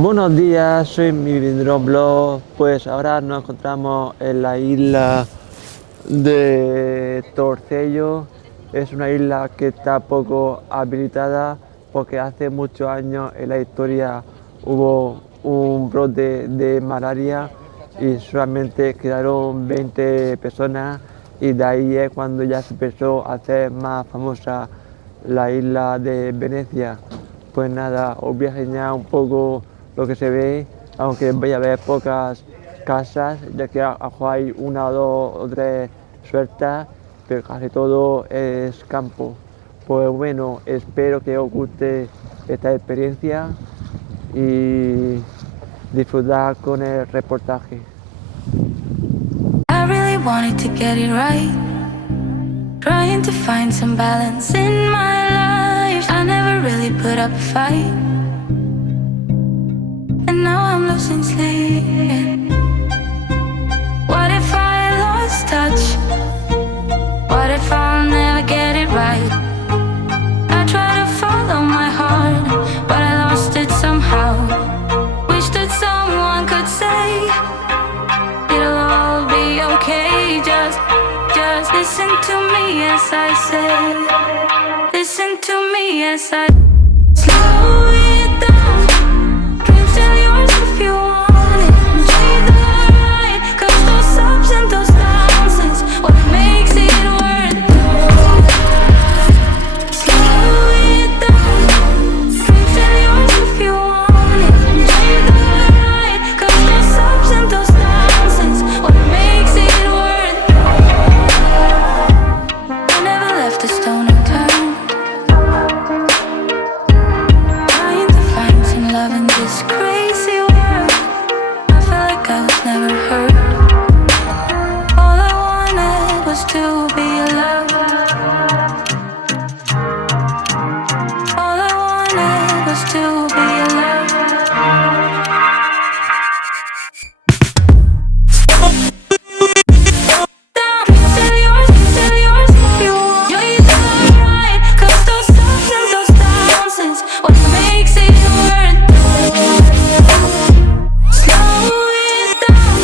Buenos días, soy Mividronvlog. Pues ahora nos encontramos en la isla de Torcello. Es una isla que está poco habilitada porque hace muchos años en la historia hubo un brote de malaria y solamente quedaron 20 personas, y de ahí es cuando ya se empezó a hacer más famosa la isla de Venecia. Pues nada, os voy a enseñar un poco lo que se ve, aunque vaya a haber pocas casas, ya que hay una, dos o tres sueltas, pero casi todo es campo. Pues bueno, espero que os guste esta experiencia y disfrutar con el reportaje. I really wanted to get it right, trying to find some balance in my life. I never really put up a fight, and now I'm losing sleep. What if I lost touch? What if I'll never get it right? I try to follow my heart, but I lost it somehow. Wish that someone could say it'll all be okay. Just listen to me as I say. Listen to me as I slow it down. Dreams are yours if you want it. Enjoy the ride, 'cause those ups and those downs is what makes it worth it. Slow it down. Dreams are yours if you want it. Enjoy the ride, 'cause those ups and those downs is what makes it worth it. I never left a stone unturned, trying to find some love in this crazy world. I felt like I was never heard. All I wanted was to be loved. All I wanted was to be loved. Tell yours if you want. You're the right, 'cause those ups and those downs is what makes it worth it. Slow it down.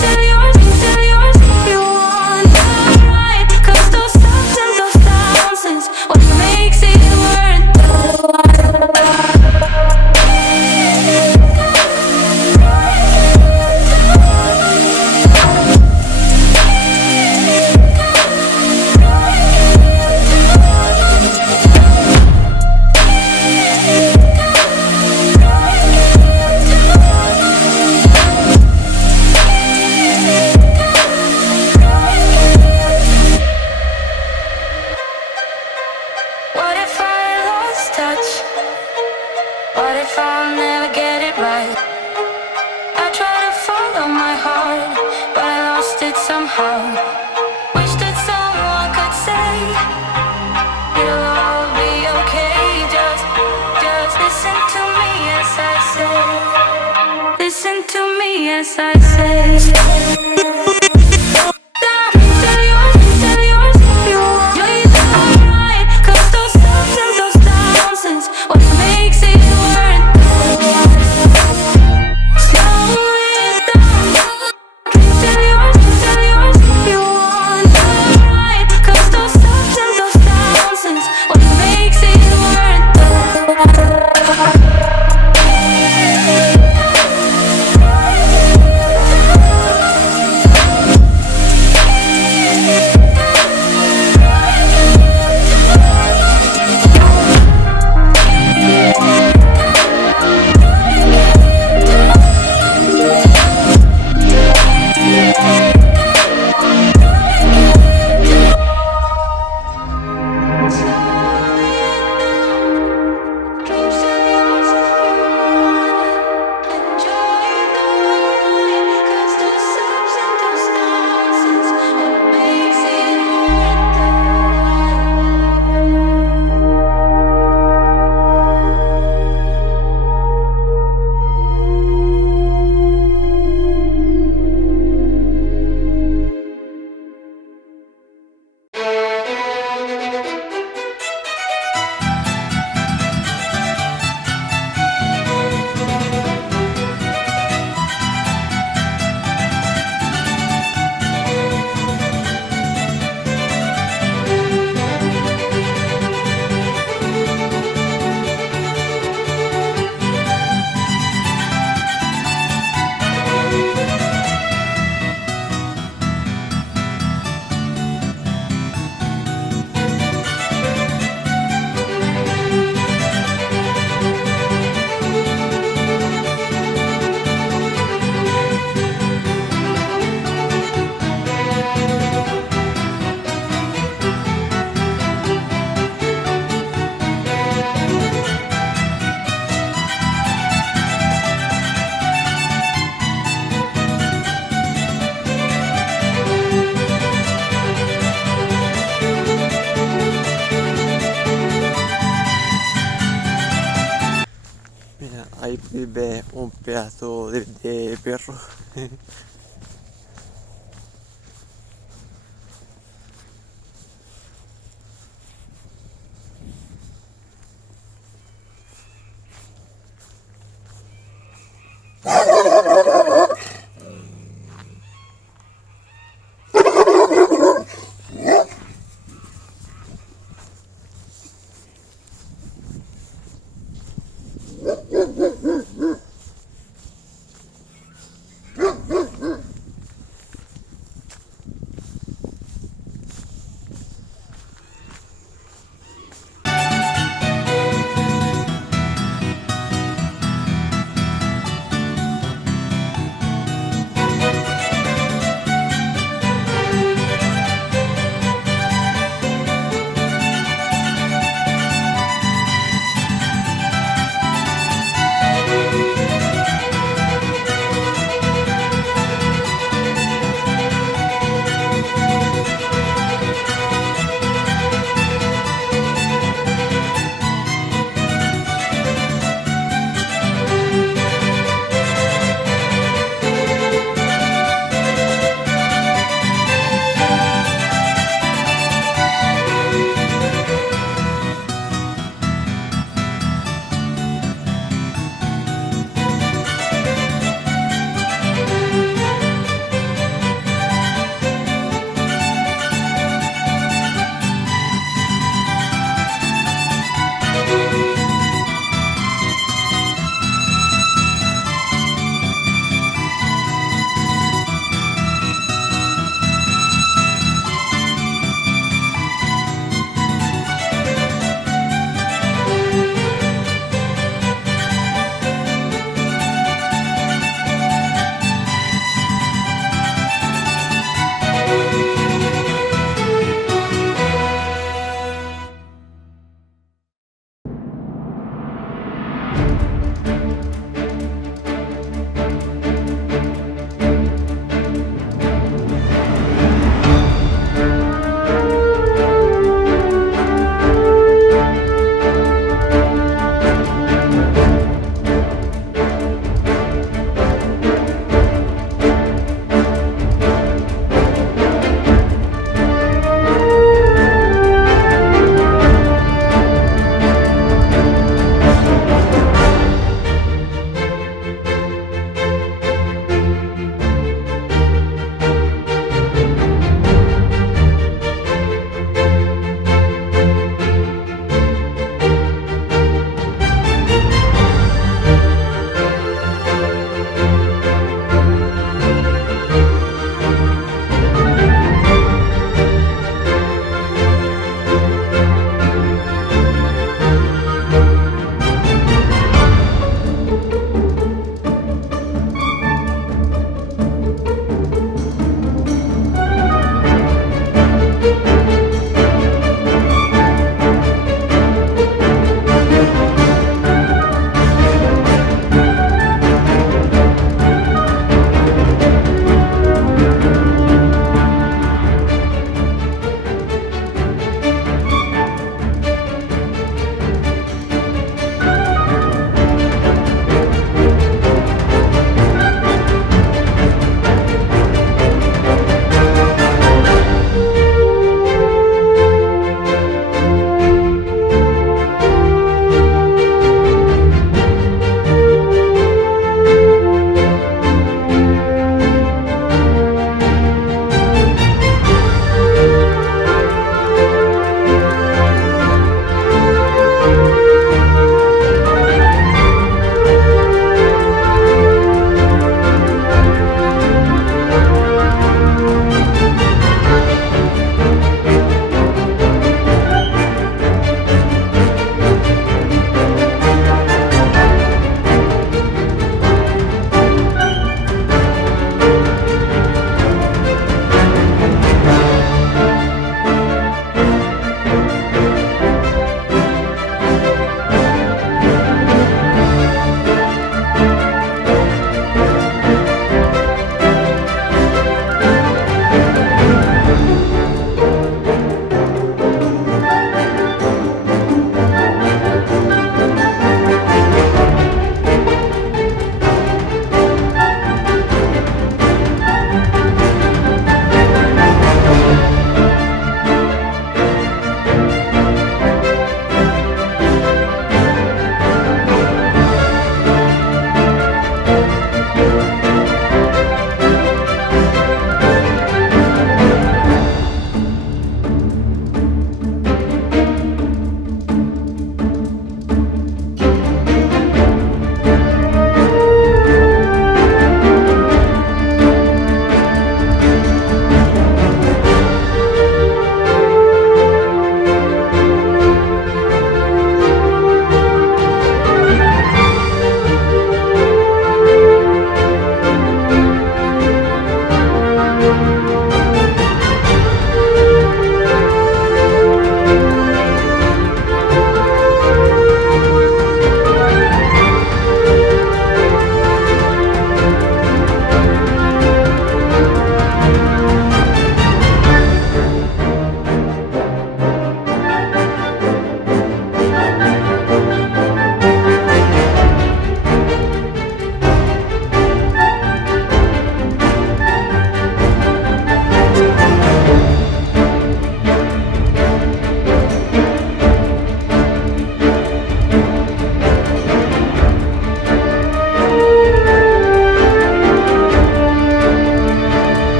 Tell yours if you want. You're right, 'cause those ups and those downs is what makes it worth it. What if I lost touch? What if I'll never get it right? I try to follow my heart, but I lost it somehow. Wish that someone could say it'll all be okay. Just listen to me as I say. Listen to me as I say. Tell yours if you want. You're the right, 'cause those ups and those downs is what makes it worth it. Slow it down. Tell yours if you want. You're right, 'cause those ups and those downs is what makes it worth it. Y ve un pedazo de perro.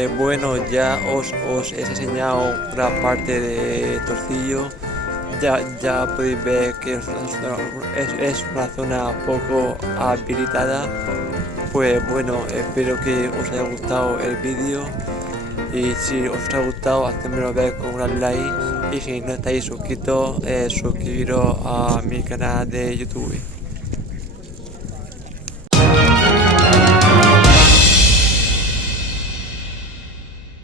Pues bueno, ya os he enseñado una parte de Torcillo. Ya podéis ver que es una zona poco habilitada. Pues bueno, espero que os haya gustado el vídeo. Y si os ha gustado, hacedmelo ver con un like. Y si no estáis suscritos, suscribiros a mi canal de YouTube.